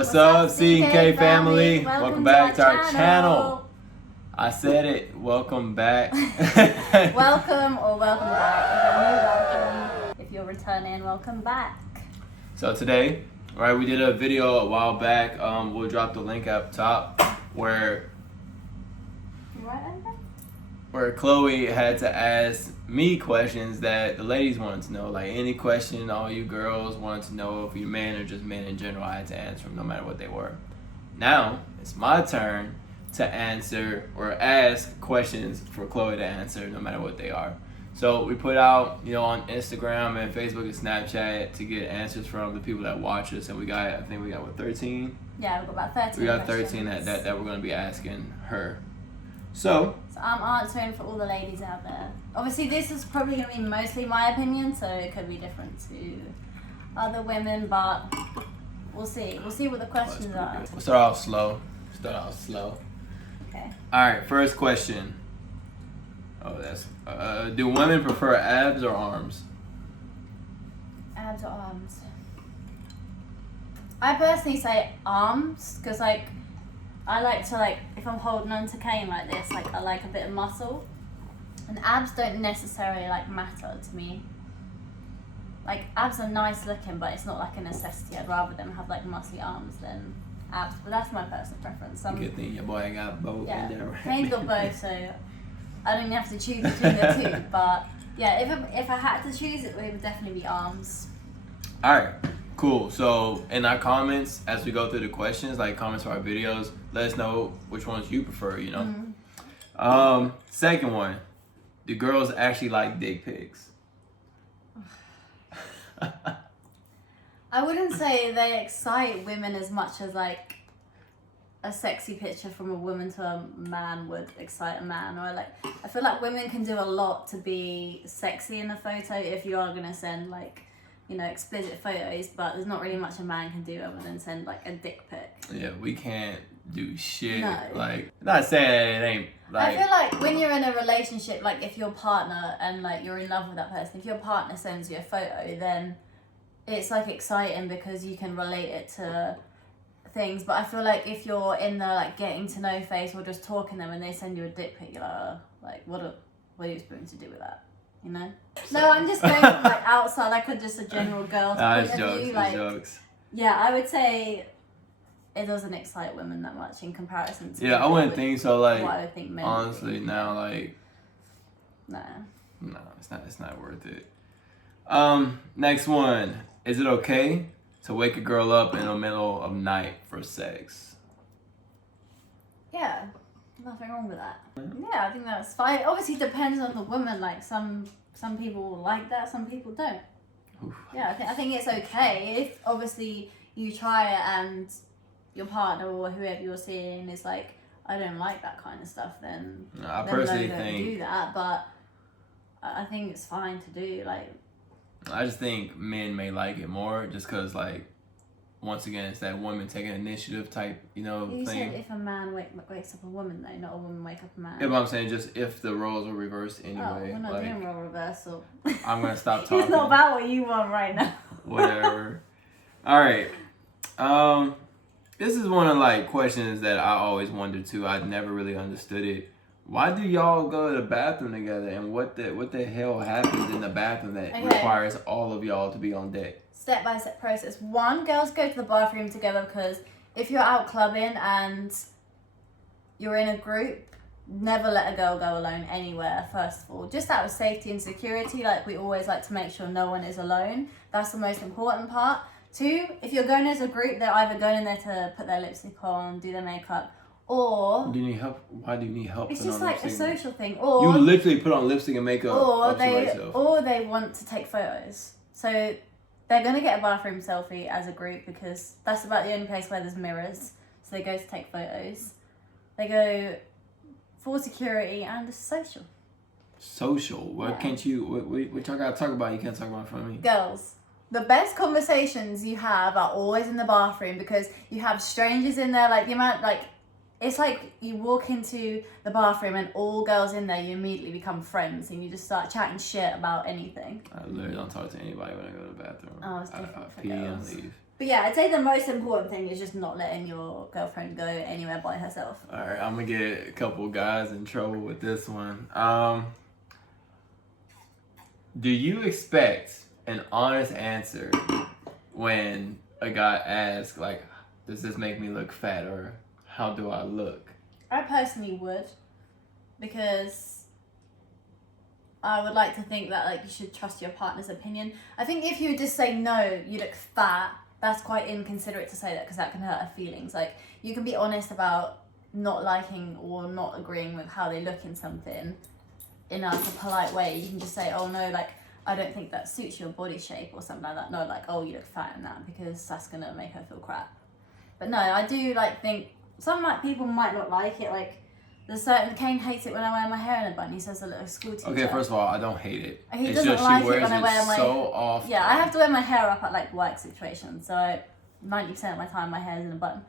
What's up, CK family? Welcome back to our channel. I said it. Welcome back. Welcome or welcome back. If you're returning, welcome back. So today, right, we did a video a while back. We'll drop the link up top where Chloe had to ask me questions that the ladies wanted to know. Like any question all you girls wanted to know, if you're men or just men in general, I had to answer them no matter what they were. Now, it's my turn to answer or ask questions for Chloe to answer no matter what they are. So we put out, on Instagram and Facebook and Snapchat to get answers from the people that watch us. And I think we got 13? Yeah, we've got about 13 We got questions. 13 that we're going to be asking her. So I'm answering for all the ladies out there. Obviously, this is probably going to be mostly my opinion, so it could be different to other women, but we'll see. We'll see what the questions are. Good. We'll start off slow. Okay. All right, first question. Do women prefer abs or arms? Abs or arms? I personally say arms, because I like to, if I'm holding on to cane like this, I like a bit of muscle. And abs don't necessarily, matter to me. Abs are nice looking, but it's not like a necessity. I'd rather them have, muscly arms than abs. But that's my personal preference. Good thing your boy got both. Yeah, in there, right? Kane's got both, so I don't even have to choose between the two. But, yeah, if I had to choose, it would definitely be arms. All right. Cool. So in our comments, as we go through the questions, comments to our videos, let us know which ones you prefer, Mm-hmm. Second one, do girls actually like dick pics? I wouldn't say they excite women as much as a sexy picture from a woman to a man would excite a man. Or I feel like women can do a lot to be sexy in a photo if you are gonna send explicit photos, but there's not really much a man can do other than send a dick pic. Yeah, we can't do shit. No. Not saying it ain't I feel like when you're in a relationship, if your partner and you're in love with that person, if your partner sends you a photo, then it's exciting because you can relate it to things. But I feel like if you're in the getting to know phase or just talking to them and they send you a dick pic, you're what are you supposed to do with that? No, I'm just going from outside, just a general girl's point of view. It's jokes. Yeah, I would say it doesn't excite women that much in comparison to. Yeah, I wouldn't think so. What I would think men. Honestly, now No, it's not worth it. Next one. Is it okay to wake a girl up in the middle of night for sex? Yeah. Nothing wrong with that. Yeah, I think that's fine. Obviously, it depends on the woman. Some people like that, some people don't. Oof. Yeah, I think it's okay if obviously you try it and your partner or whoever you're seeing is I don't like that kind of stuff. Then I personally don't think do that. But I think it's fine to do. I just think men may like it more, just because once again, it's that woman taking initiative type, You thing. said if a man wakes up a woman, though, not a woman wake up a man. Yeah, but I'm saying just if the roles were reversed anyway. Oh, we're not doing role reversal. I'm gonna stop talking. It's not about what you want right now. Whatever. All right. This is one of questions that I always wondered too. I never really understood it. Why do y'all go to the bathroom together, and what the hell happens in the bathroom that requires all of y'all to be on deck? Step-by-step process. One, girls go to the bathroom together because if you're out clubbing and you're in a group, never let a girl go alone anywhere, first of all. Just out of safety and security, we always like to make sure no one is alone. That's the most important part. Two, if you're going as a group, they're either going in there to put their lipstick on, do their makeup, or... Do you need help? Why do you need help? It's just a social thing. Or you literally put on lipstick and makeup. Or they want to take photos. So they're going to get a bathroom selfie as a group because that's about the only place where there's mirrors. So they go to take photos. They go for security and it's social. Social? What can't you... What y'all got to talk about you can't talk about in front of me? Girls. The best conversations you have are always in the bathroom because you have strangers in there. It's you walk into the bathroom and all girls in there, you immediately become friends and you just start chatting shit about anything. I literally don't talk to anybody when I go to the bathroom. Oh, it's different for pee girls. and leave. But yeah, I'd say the most important thing is just not letting your girlfriend go anywhere by herself. All right, I'm gonna get a couple guys in trouble with this one. Do you expect an honest answer when a guy asks, like, does this make me look fat, or how do I look? I personally would, because I would like to think that like you should trust your partner's opinion. I think if you just say no, you look fat, that's quite inconsiderate to say that, because that can hurt her feelings. Like, you can be honest about not liking or not agreeing with how they look in something in like a polite way. You can just say, oh no, like, I don't think that suits your body shape or something like that. No, like, oh, you look fat in that, because that's gonna make her feel crap. But no, I do like think some like people might not like it. Like, there's certain, Kane hates it when I wear my hair in a bun. He says a little school teacher. Okay, first of all, I don't hate it. He it's doesn't just like she it wears when I wear my so often. Yeah, I have to wear my hair up at like work situations, so 90% of my time my hair's in a bun.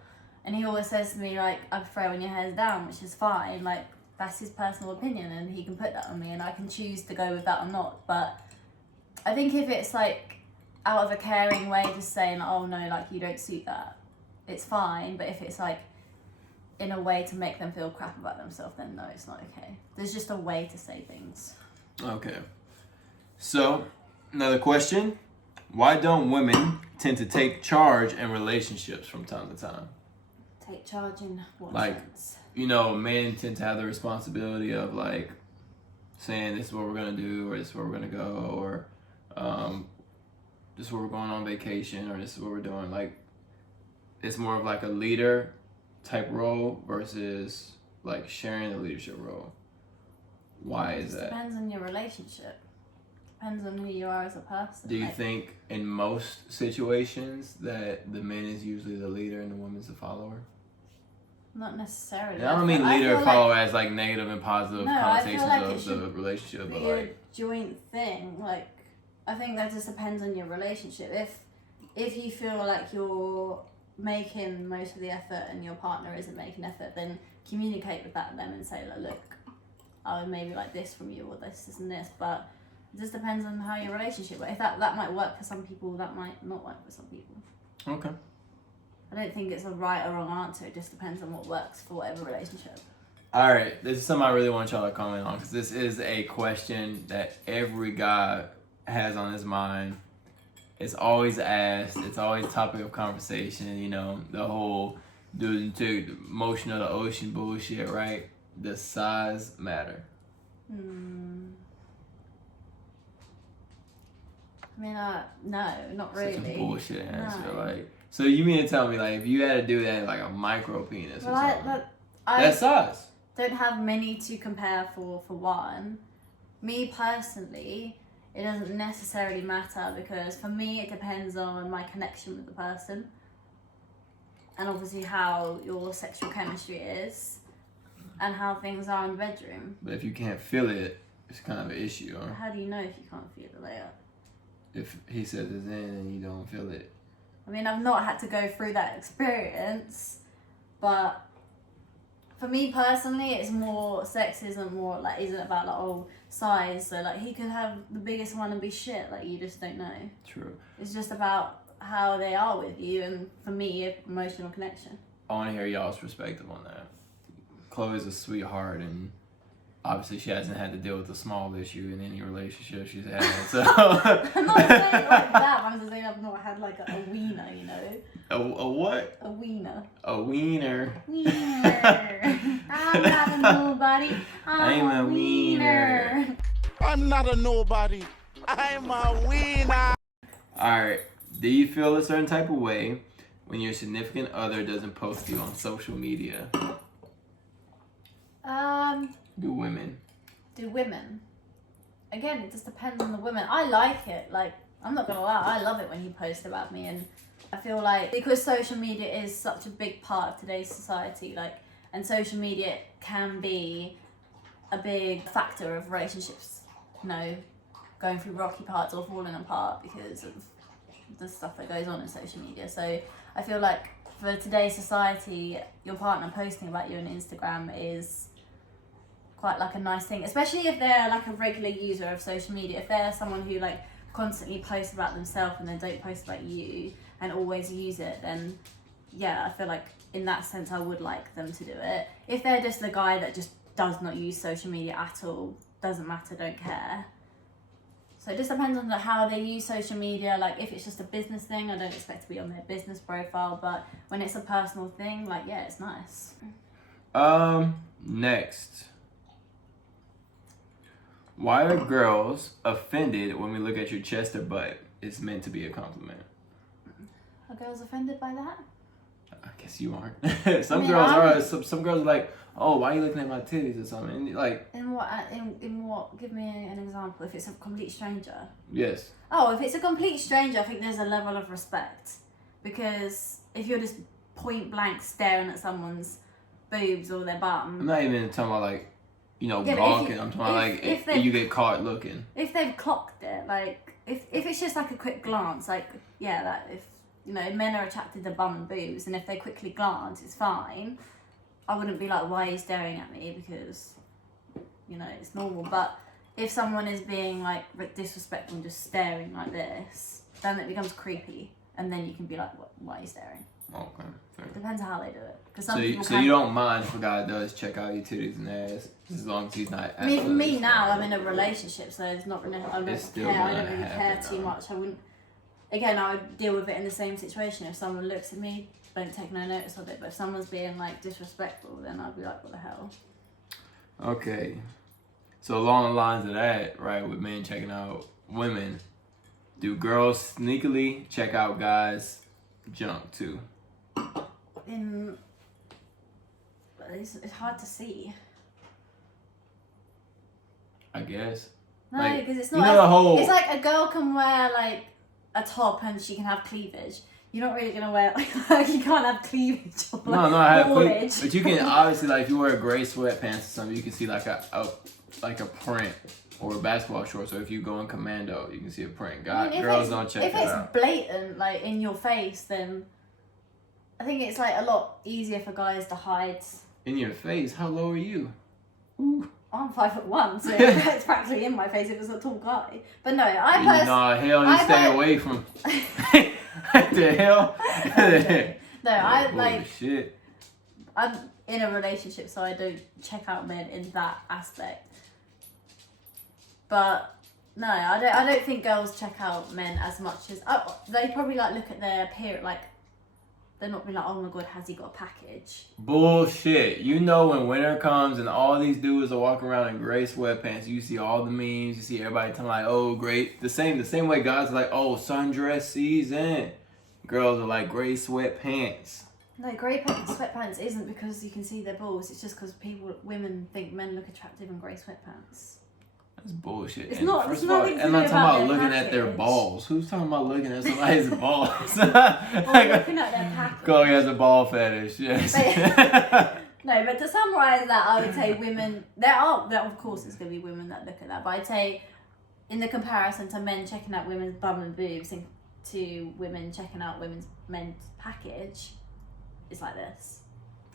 And he always says to me like, I prefer when your hair's down, which is fine. Like, that's his personal opinion, and he can put that on me, and I can choose to go with that or not. But I think if it's like out of a caring way, just saying, oh no, like, you don't suit that, it's fine. But if it's like in a way to make them feel crap about themselves, then no, it's not okay. There's just a way to say things. Okay. So, another question. Why don't women tend to take charge in relationships from time to time? Take charge in what Like, sense? You know, men tend to have the responsibility of like saying this is what we're gonna do, or this is where we're gonna go, or this is where we're going on vacation, or this is what we're doing. Like, it's more of like a leader type role versus like sharing the leadership role. Why is that? Depends on your relationship. Depends on who you are as a person. Do you think in most situations that the man is usually the leader and the woman's the follower? Not necessarily. And I don't mean leader feel or follower as like negative and positive No, I feel connotations like it of the should relationship, be but a like joint thing. Like, I think that just depends on your relationship. If you feel like you're making most of the effort and your partner isn't making effort, then communicate with that them and say, like, look, I would maybe like this from you, or this and this. But it just depends on how your relationship. But if that might work for some people, that might not work for some people. okay. I don't think it's a right or wrong answer. It just depends on what works for whatever relationship. All right, this is something I really want y'all to comment on, because this is a question that every guy has on his mind. It's always asked. It's always topic of conversation. You know, the whole due to the motion of the ocean bullshit, right? Does size matter? I mean, no, not really. Such a bullshit answer. No. Like, so you mean to tell me, like, if you had to do that like a micro penis or Well, something, I that size? don't have many to compare for one. Me personally, it doesn't necessarily matter, because for me it depends on my connection with the person, and obviously how your sexual chemistry is, and how things are in the bedroom. But if you can't feel it, it's kind of an issue, huh? How do you know if you can't feel the layup? If he says it's in and you don't feel it. I mean, I've not had to go through that experience, but for me personally, it's more, sex isn't about like, oh, size. So like, he could have the biggest one and be shit. Like, you just don't know. True. It's just about how they are with you, and for me, emotional connection. I want to hear y'all's perspective on that. Chloe's a sweetheart, and obviously she hasn't had to deal with a small issue in any relationship she's had. So I'm not saying it like that. I'm just saying I've not had like a wiener, you know. A what? A wiener. A wiener. Wiener. I'm not a nobody. I'm a wiener. I'm not a nobody. I'm a winner. Alright. Do you feel a certain type of way when your significant other doesn't post you on social media? Do women? Do women? Again, it just depends on the women. I like it. Like, I'm not gonna lie, I love it when you post about me, and I feel like because social media is such a big part of today's society, like, and social media can be a big factor of relationships, you know, going through rocky parts or falling apart because of the stuff that goes on in social media. So I feel like for today's society, your partner posting about you on Instagram is quite like a nice thing, especially if they're like a regular user of social media. If they're someone who like constantly posts about themselves and then don't post about you, and always use it, then yeah, I feel like in that sense I would like them to do it. If they're just the guy that just does not use social media at all, doesn't matter, don't care. So it just depends on how they use social media. Like if it's just a business thing, I don't expect to be on their business profile, but when it's a personal thing, like yeah, it's nice. Next. Why are girls offended when we look at your chest or butt? It's meant to be a compliment. Are girls offended by that? I guess you aren't. Some girls are. Some girls are like, oh, why are you looking at my titties or something? And like. In what? Give me an example. If it's a complete stranger. Yes. Oh, if it's a complete stranger, I think there's a level of respect, because if you're just point blank staring at someone's boobs or their bum. I'm not even talking about like, Yeah, gawking. I'm talking about like if you get caught looking. If they've clocked it, like if it's just like a quick glance, like yeah, that if men are attracted to bum and boobs, and if they quickly glance, it's fine. I wouldn't be like, why are you staring at me? Because it's normal. But if someone is being like disrespectful and just staring like this, then it becomes creepy, and then you can be like, why are you staring? Okay, fair. Depends on how they do it. Because So you don't mind if a guy does check out your titties and ass, as long as he's not. I mean, for me now, I'm in a relationship, so it's not really. I don't really care too much. I wouldn't. Again, I would deal with it in the same situation. If someone looks at me, don't take no notice of it. But if someone's being like disrespectful, then I'd be like, what the hell? Okay, so along the lines of that, right, with men checking out women, do girls sneakily check out guys' junk too? It's hard to see. I guess. No, because it's not. The whole. It's like a girl can wear like a top and she can have cleavage. You're not really gonna wear like you can't have cleavage. Or, like, I have cleavage. But you can obviously like if you wear gray sweatpants or something, you can see like a print or basketball shorts. Or if you go in commando, you can see a print. Girls don't check it out. If it's blatant, like in your face, then I think it's like a lot easier for guys to hide. In your face? How low are you? Ooh. I'm 5'1", so it's practically in my face if it's a tall guy. But no, you stay away from. The hell? No, I like. Shit. I'm in a relationship, so I don't check out men in that aspect. But no, I don't think girls check out men as much as they probably like look at their appearance, like they're not be like, oh my god, has he got a package? Bullshit. When winter comes and all these dudes are walking around in gray sweatpants, you see all the memes, you see everybody telling like, oh great. The same way guys are like, oh, sundress season. Girls are like gray sweatpants. No, grey sweatpants isn't because you can see their balls. It's just because women think men look attractive in grey sweatpants. That's bullshit. It's not. First of all, I'm not talking about looking at their balls. Who's talking about looking at somebody's balls? Or looking at their package. Chloe has a ball fetish. Yes. No, but to summarise that, I would say women. There of course, there's going to be women that look at that. But I'd say, in the comparison to men checking out women's bum and boobs, and to women checking out men's package, it's like this.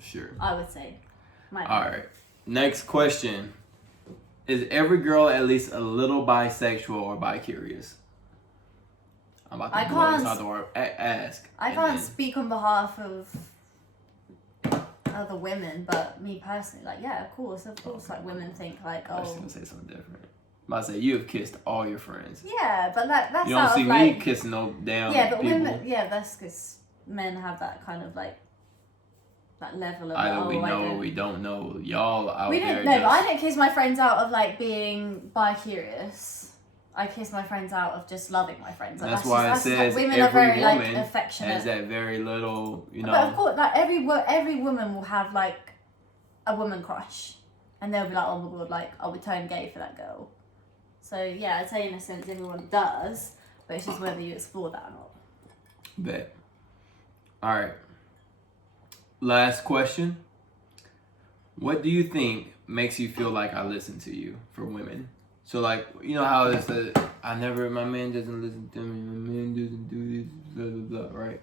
Sure. I would say. All right. Next question. Is every girl at least a little bisexual or bi-curious? I'm about to ask. I can't speak on behalf of other women, but me personally, like, yeah, of course, like, women think, like, oh. I was going to say something different. I'm about to say, you have kissed all your friends. Yeah, but that's you don't see me kissing no damn people. Women, that's because men have that kind of, like, that level of either we know or we don't know. Y'all out we there don't know, but I don't kiss my friends out of like being bi-curious. I kiss my friends out of just loving my friends. Like, that's why it says like, women every are very woman like affectionate. has that very little, But of course, like every woman will have like a woman crush, and they'll be like, oh my god, like I would turn gay for that girl. So yeah, I'd say in a sense everyone does, but it's just whether you explore that or not. Bet. All right. Last question. What do you think makes you feel like I listen to you for women? So like, how it's my man doesn't listen to me, my man doesn't do this, blah, blah, blah, right?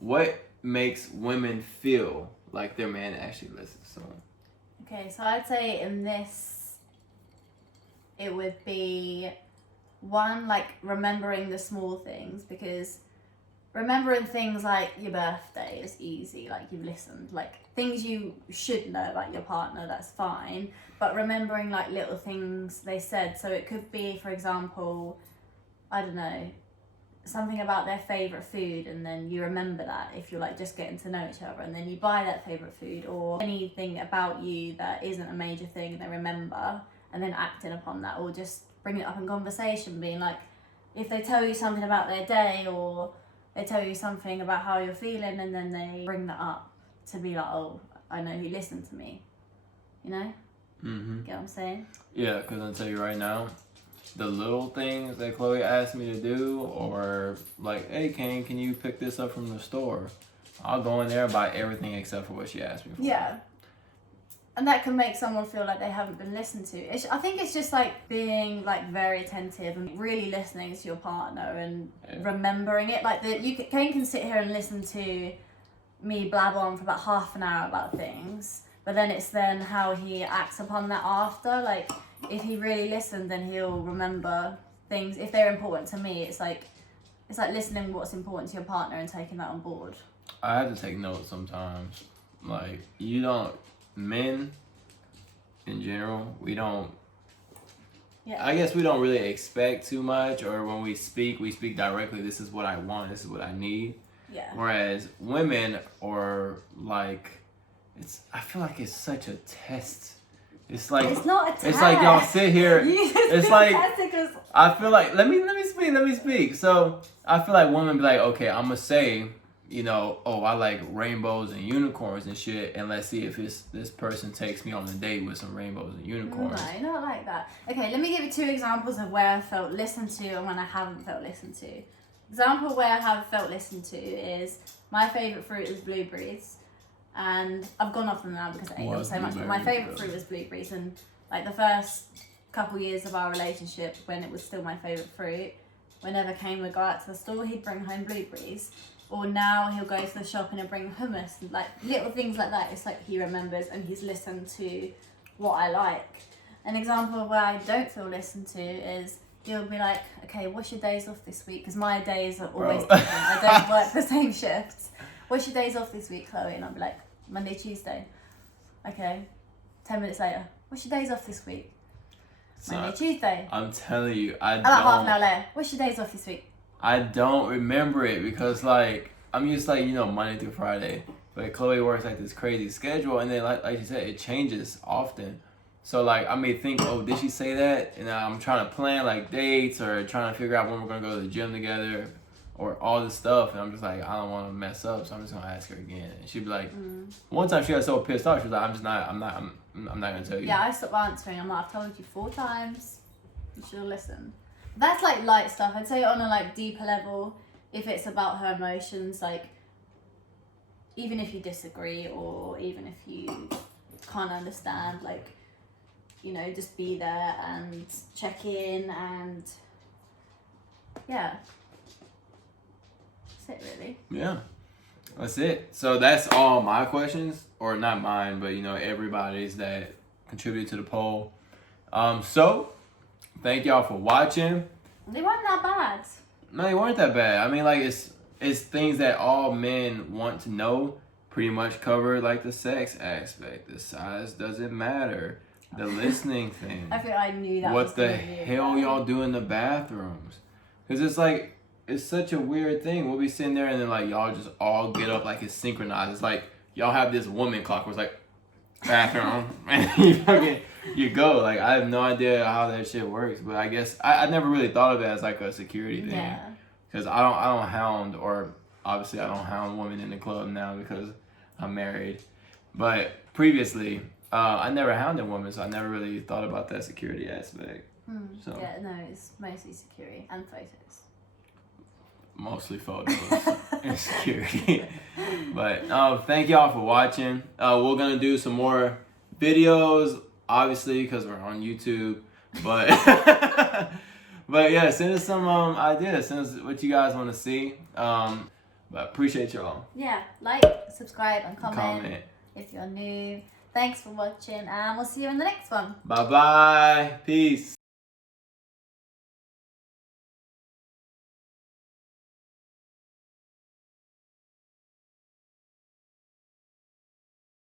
What makes women feel like their man actually listens to them? Okay, so I'd say in this, it would be one, like remembering the small things, because remembering things like your birthday is easy, like you've listened. Like things you should know about your partner, that's fine. But remembering like little things they said. So it could be, for example, I don't know, something about their favourite food, and then you remember that if you're like just getting to know each other, and then you buy that favourite food, or anything about you that isn't a major thing they remember, and then acting upon that, or just bringing it up in conversation, being like, if they tell you something about their day, or they tell you something about how you're feeling, and then they bring that up to be like, oh, I know you listened to me, you know? Mm-hmm. Get what I'm saying? Yeah, because I'll tell you right now, the little things that Chloe asked me to do, or like, hey, can you pick this up from the store? I'll go in there and buy everything except for what she asked me for. Yeah. And that can make someone feel like they haven't been listened to. I think it's just like being like very attentive and really listening to your partner and remembering it. Like Kane can sit here and listen to me blab on for about half an hour about things, but then it's then how he acts upon that after. Like if he really listened, then he'll remember things. If they're important to me, it's like listening what's important to your partner and taking that on board. I have to take notes sometimes. Like men in general, we don't, I guess we don't really expect too much, or when we speak directly, this is what I want, this is what I need. Yeah. Whereas women are like, I feel like it's such a test. It's like, it's not a test. It's like y'all sit here. It's like, because I feel like, let me speak. So I feel like women be like, okay, I'm gonna say, you know, oh, I like rainbows and unicorns and shit, and let's see if this person takes me on a date with some rainbows and unicorns. No, not like that. Okay, let me give you 2 examples of where I felt listened to and when I haven't felt listened to. Example where I have felt listened to is my favourite fruit is blueberries, and I've gone off them now because I ate them so much, but my favourite fruit was blueberries, and like the first couple years of our relationship, when it was still my favourite fruit, whenever Kane would go out to the store, he'd bring home blueberries. Or now he'll go to the shop and bring hummus, and like little things like that. It's like he remembers and he's listened to what I like. An example of where I don't feel listened to is he'll be like, okay, what's your days off this week? Because my days are always different. I don't work the same shifts. What's your days off this week, Chloe? And I'll be like, Monday, Tuesday. Okay. 10 minutes later, what's your days off this week? Monday, Tuesday. I'm telling you, About half an hour later, what's your days off this week? I don't remember it because like I'm used to, like, you know, Monday through Friday, but Chloe works like this crazy schedule, and then like you said, it changes often. So like I may think, oh, did she say that? And I'm trying to plan like dates or trying to figure out when we're gonna go to the gym together, or all this stuff, and I'm just like, I don't want to mess up, so I'm just gonna ask her again. And she'd be like, one time she got so pissed off, she was like, I'm not gonna tell you. Yeah, I stopped answering. I'm like, I've told you 4 times. You should have listened. That's like light stuff. I'd say on a like deeper level, if it's about her emotions, like even if you disagree or even if you can't understand, like, you know, just be there and check in, and yeah, that's it really. Yeah, that's it. So that's all my questions, or not mine, but you know, everybody's that contributed to the poll. So thank y'all for watching. They weren't that bad. No, they weren't that bad. I mean, like, it's things that all men want to know. Pretty much covered, like, the sex aspect. The size doesn't matter. The listening thing. I feel I knew that. What the hell y'all do in the bathrooms? Because it's like, it's such a weird thing. We'll be sitting there and then like y'all just all get up like it's synchronized. It's like y'all have this woman clock where it's like bathroom and you go. Like I have no idea how that shit works, but I guess I never really thought of it as like a security thing. Yeah. Because I don't hound, or obviously I don't hound women in the club now because I'm married. But previously, I never hounded women, so I never really thought about that security aspect. So yeah, no, it's mostly security and photos. Mostly photos and security. But thank y'all for watching. We're gonna do some more videos, obviously, because we're on YouTube. But but yeah, send us some ideas. Send us what you guys want to see. But appreciate y'all. Yeah, like, subscribe, and comment if you're new. Thanks for watching, and we'll see you in the next one. Bye bye. Peace.